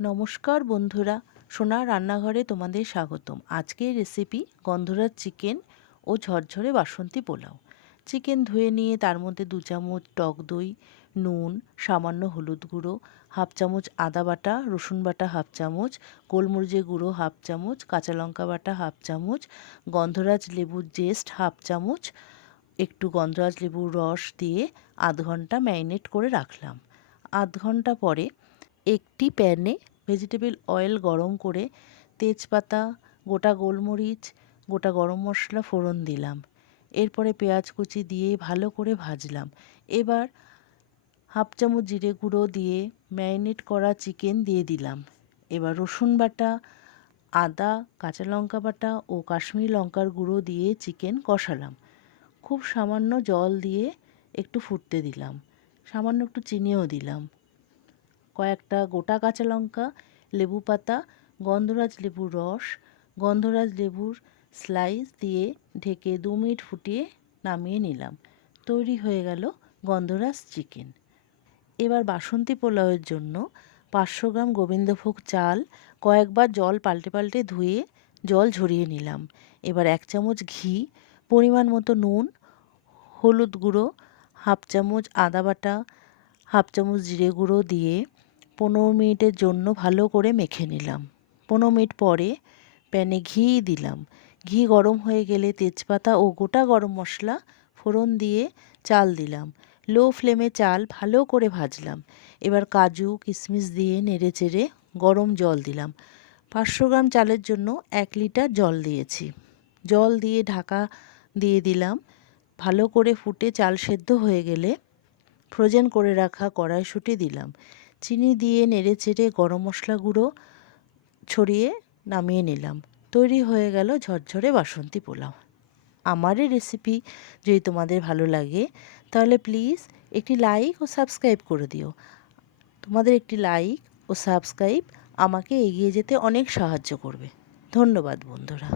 নমস্কার বন্ধুরা, সোনার রান্নাঘরে তোমাদের স্বাগতম। আজকের রেসিপি গন্ধরাজ চিকেন ও ঝরঝরে বাসন্তী পোলাও। চিকেন ধুয়ে নিয়ে তার মধ্যে 2 চামচ টক দই, নুন, সামান্য হলুদ গুঁড়ো, হাফ চামচ আদা বাটা, রসুন বাটা হাফ চামচ, গোলমরিচের গুঁড়ো হাফ চামচ, কাঁচা লঙ্কা বাটা হাফ চামচ, গন্ধরাজ লেবুর জেস্ট হাফ চামচ, একটু গন্ধরাজ লেবুর রস দিয়ে আধ ঘন্টা ম্যারিনেট করে রাখলাম। আধ ঘন্টা পরে একটি প্যানে ভেজিটেবল অয়েল গরম করে তেজপাতা, গোটা গোলমরিচ, গোটা গরম মশলা ফোড়ন দিলাম। এরপরে পেঁয়াজ কুচি দিয়ে ভালো করে ভাজলাম। এবার হাফ চামচ জিরে গুঁড়ো দিয়ে ম্যারিনেট করা চিকেন দিয়ে দিলাম। এবার রসুন বাটা, আদা, কাঁচা লঙ্কা বাটা ও কাশ্মীরি লঙ্কার গুঁড়ো দিয়ে চিকেন কষালাম। খুব সামান্য জল দিয়ে একটু ফুটতে দিলাম। সামান্য একটু চিনিও দিলাম। কয়েকটা গোটা কাঁচা লঙ্কা, লেবু পাতা, গন্ধরাজ লেবুর রস, গন্ধরাজ লেবুর স্লাইস দিয়ে ঢেকে 2 মিনিট ফুটিয়ে নামিয়ে নিলাম। তৈরি হয়ে গেল গন্ধরাজ চিকেন। এবার বাসন্তী পোলাওয়ের জন্য 500 গ্রাম গোবিন্দভোগ চাল কয়েকবার জল পাল্টে পাল্টে ধুয়ে জল ঝরিয়ে নিলাম। এবার 1 চামচ ঘি, পরিমাণ মতো নুন, হলুদ গুঁড়ো, হাফ চামচ আদা বাটা, হাফ চামচ জিরে গুঁড়ো দিয়ে 15 মিনিটের জন্য ভালো করে মেখে নিলাম। 15 মিনিট পরে প্যানে ঘি দিলাম। ঘি গরম হয়ে গেলে তেজপাতা ও গোটা গরম মশলা ফোড়ন দিয়ে চাল দিলাম। লো ফ্লেমে চাল ভালো করে ভাজলাম। এবার কাজু কিশমিশ দিয়ে নেড়েচেড়ে গরম জল দিলাম। 500 গ্রাম চালের জন্য 1 লিটার জল দিয়েছি। জল দিয়ে ঢাকা দিয়ে দিলাম। ভালো করে ফুটে চাল সেদ্ধ হয়ে গেলে ফ্রোজেন করে রাখা কড়াইশুঁটি দিলাম। চিনি দিয়ে নেড়েচেড়ে গরম মশলা গুঁড়ো ছড়িয়ে নামিয়ে নিলাম। তৈরি হয়ে গেল ঝরঝরে বাসন্তী পোলাও। আমার এই রেসিপি যদি তোমাদের ভালো লাগে তাহলে প্লিজ একটি লাইক ও সাবস্ক্রাইব করে দিও। তোমাদের একটি লাইক ও সাবস্ক্রাইব আমাকে এগিয়ে যেতে অনেক সাহায্য করবে। ধন্যবাদ বন্ধুরা।